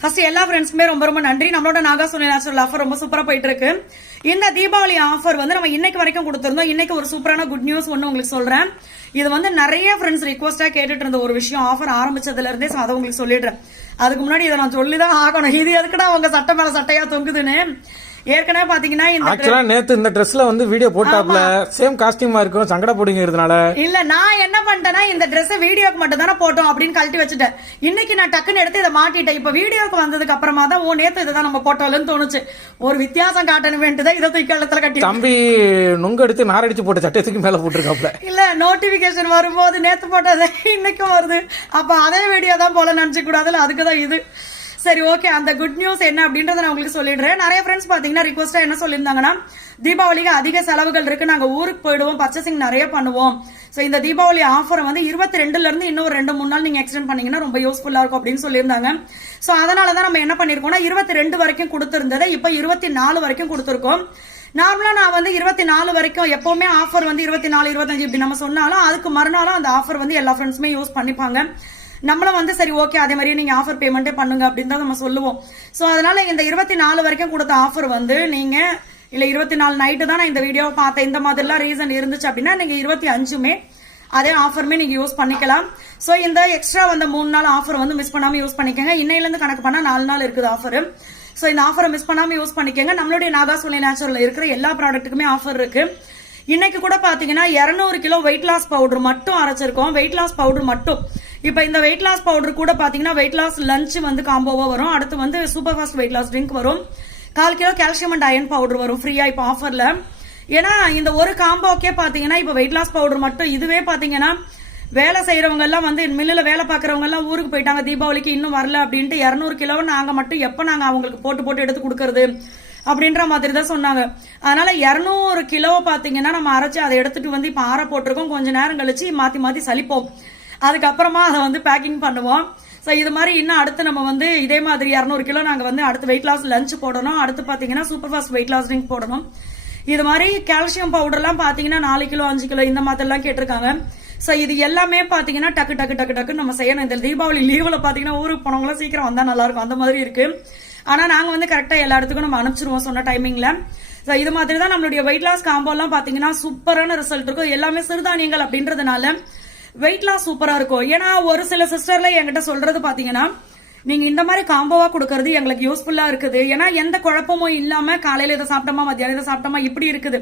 First எல்லா ஃப்ரெண்ட்ஸ்க்குமே ரொம்ப ரொம்ப நன்றி. நம்மளோட நாகா சோனி நேச்சுரல் ஆஃபர் ரொம்ப சூப்பரா போயிட்டு இருக்கு. இந்த தீபாவளி ஆஃபர் வந்து நம்ம இன்னைக்கு வரைக்கும் கொடுத்திருந்தோம். இன்னைக்கு ஒரு சூப்பரான குட் நியூஸ் ஒன்னு உங்களுக்கு சொல்றேன். இது வந்து நிறைய ஃப்ரெண்ட்ஸ் ரிக்வஸ்டா கேட்டுட்டு இருந்த ஒரு விஷயம், ஆஃபர் ஆரம்பிச்சதுல இருந்தே அதை உங்களுக்கு சொல்லிடுறேன். அதுக்கு முன்னாடி இதை நான் சொல்லிதான் ஆகணும். இது எதுக்குடா உங்க சட்டை மேல சட்டையா தொங்குதுன்னு. ஏற்கனவே பாத்தீங்கன்னா நேத்து இந்த ட்ரெஸ்ல வந்து வீடியோ போட்டாப்ல சேம் காஸ்டியூமா இருக்கும், சங்கட போடுங்கிறதுனால இல்ல நான் என்ன பண்ணிட்டேன்னா இந்த ட்ரெஸ் வீடியோக்கு மட்டும் தானே போட்டோம் அப்படின்னு கழட்டி வச்சுட்டேன். இன்னைக்கு நான் டக்குன்னு எடுத்து இதை மாட்டிட்டேன். இப்ப வீடியோக்கு வந்ததுக்கு அப்புறமா தான் நேத்து இதுதான் நம்ம போட்டோம்னு தோணுச்சு. ஒரு வித்தியாசம் காட்டணுமேன்ட்டுதான் இதை தூக்கி கள்ளத்துல கட்டி தம்பி நுங்க எடுத்து நாரடிச்சு போட்ட சட்டத்துக்கு மேல போட்டுருக்காப்ல. இல்ல நோட்டிபிகேஷன் வரும்போது நேத்து போட்டது இன்னைக்கும் வருது. அப்ப அதே வீடியோ தான் போல நினைச்சு கூடாதுல, அதுக்குதான் இது. சரி, ஓகே. அந்த குட் நியூஸ் என்ன அப்படின்றத நான் உங்களுக்கு சொல்லிடுறேன். நிறைய ஃப்ரெண்ட்ஸ் பாத்தீங்கன்னா ரிக்வஸ்டா என்ன சொல்லியிருந்தாங்கன்னா, தீபாவளிக்கு அதிக செலவுகள் இருக்கு, நாங்க ஊருக்கு போயிடுவோம், பர்ச்சேசிங் நிறைய பண்ணுவோம். சோ இந்த தீபாவளி ஆஃபர் வந்து 22ல இருந்து இன்னும் 2-3 நாள் நீங்க எக்ஸ்டெண்ட் பண்ணீங்கன்னா ரொம்ப யூஸ்ஃபுல்லா இருக்கும் அப்படின்னு சொல்லியிருந்தாங்க. சோ அதனாலதான் நம்ம என்ன பண்ணிருக்கோம்னா 22 வரைக்கும் கொடுத்திருந்ததை இப்ப 24 வரைக்கும் கொடுத்திருக்கோம். நார்மலா நான் வந்து 24 வரைக்கும் எப்பவுமே ஆஃபர் வந்து 24, 25 இப்படி நம்ம சொன்னாலும் அதுக்கு மறுநாளும் அந்த ஆஃபர் வந்து எல்லா ஃப்ரெண்ட்ஸுமே யூஸ் பண்ணிப்பாங்க. நம்மளும் வந்து சரி ஓகே அதே மாதிரி நீங்க ஆஃபர் பேமெண்டே பண்ணுங்க அப்படின்னு தான் நம்ம சொல்லுவோம். சோ அதனால இந்த 24 வரைக்கும் கொடுத்த ஆஃபர் வந்து நீங்க இல்ல 24 நைட்டு தான் நான் இந்த வீடியோ பார்த்தேன், இந்த மாதிரிலாம் ரீசன் இருந்துச்சு அப்படின்னா நீங்க 25மே அதே ஆஃபருமே நீங்க யூஸ் பண்ணிக்கலாம். சோ இந்த எக்ஸ்ட்ரா வந்த 3 நாள் ஆஃபர் வந்து மிஸ் பண்ணாம யூஸ் பண்ணிக்கோங்க. இன்னையில இருந்து கணக்கு பண்ணா 4 நாள் இருக்குது ஆஃபர். சோ இந்த ஆஃபரை மிஸ் பண்ணாம யூஸ் பண்ணிக்கோங்க. நம்மளுடைய நாகா சோனி நேச்சுரல்ல இருக்கிற எல்லா ப்ராடக்ட்டுக்குமே ஆஃபர் இருக்கு. இன்னைக்கு கூட பாத்தீங்கன்னா 200 கிலோ வெயிட் லாஸ் பவுடர் மட்டும் அரைச்சிருக்கோம். வெயிட் லாஸ் பவுடர் மட்டும். இப்ப இந்த வெயிட் லாஸ் பவுடர் கூட பாத்தீங்கன்னா வெயிட் லாஸ் லஞ்ச் வந்து காம்போவா வரும். அடுத்து வந்து super fast weight loss drink வரும். 1/4 kilo calcium and iron powder வரும் ஃப்ரீயா இப்ப ஆஃபர்ல. ஏன்னா இந்த ஒரு காம்போக்கே பாத்தீங்கன்னா இப்ப வெயிட் லாஸ் பவுடர் மட்டும் இதுவே பாத்தீங்கன்னா வேலை செய்யறவங்க எல்லாம் வந்து மில்லுல வேலை பாக்குறவங்க எல்லாம் ஊருக்கு போயிட்டாங்க, தீபாவளிக்கு இன்னும் வரல அப்படின்ட்டு 200 கிலோவை நாங்க மட்டும் எப்ப நாங்க அவங்களுக்கு போட்டு எடுத்து கொடுக்கறது அப்படின்ற மாதிரி தான் சொன்னாங்க. அதனால 200 கிலோ பாத்தீங்கன்னா நம்ம அரைச்சு அதை எடுத்துட்டு வந்து இப்ப ஆற போட்டிருக்கோம். கொஞ்ச நேரம் கழிச்சு மாத்தி சலிப்போம். அதுக்கப்புறமா அதை வந்து பேக்கிங் பண்ணுவோம். சோ இது மாதிரி இன்னும் அடுத்து நம்ம வந்து இதே மாதிரி 200 கிலோ நாங்க வந்து அடுத்து வெயிட் லாஸ் லஞ்ச் போடணும். அடுத்து பாத்தீங்கன்னா super fast weight loss drink போடணும். இது மாதிரி கால்சியம் பவுடர் எல்லாம் பாத்தீங்கன்னா 4 கிலோ 5 கிலோ இந்த மாதிரி எல்லாம் கேட்டிருக்காங்க. சோ இது எல்லாமே பாத்தீங்கன்னா டக்கு நம்ம செய்யணும். இந்த தீபாவளி லீவ்ல பாத்தீங்கன்னா ஊருக்கு போனவங்களும் சீக்கிரம் வந்தா நல்லா இருக்கும், அந்த மாதிரி இருக்கு. ஆனா நாங்க வந்து கரெக்டா எல்லா இடத்துக்கும் நம்ம அனுப்பிச்சிருவோம் சொன்ன டைமிங்ல. இது மாதிரி தான் நம்மளுடைய வெயிட் லாஸ் காம்போ எல்லாம் பாத்தீங்கன்னா சூப்பரான ரிசல்ட் இருக்கும். எல்லாமே சிறுதானியங்கள் அப்படின்றதுனால வெயிட் லாஸ் சூப்பரா இருக்கும். ஏன்னா ஒரு சில சிஸ்டர்ல என்கிட்ட சொல்றது பாத்தீங்கன்னா, நீங்க இந்த மாதிரி காம்போவா கொடுக்கறது எங்களுக்கு யூஸ்ஃபுல்லா இருக்குது. ஏன்னா எந்த குழப்பமும் இல்லாம காலையில இதை சாப்பிட்டோமா மத்தியானம் இதை சாப்பிட்டோமா இப்படி இருக்குது.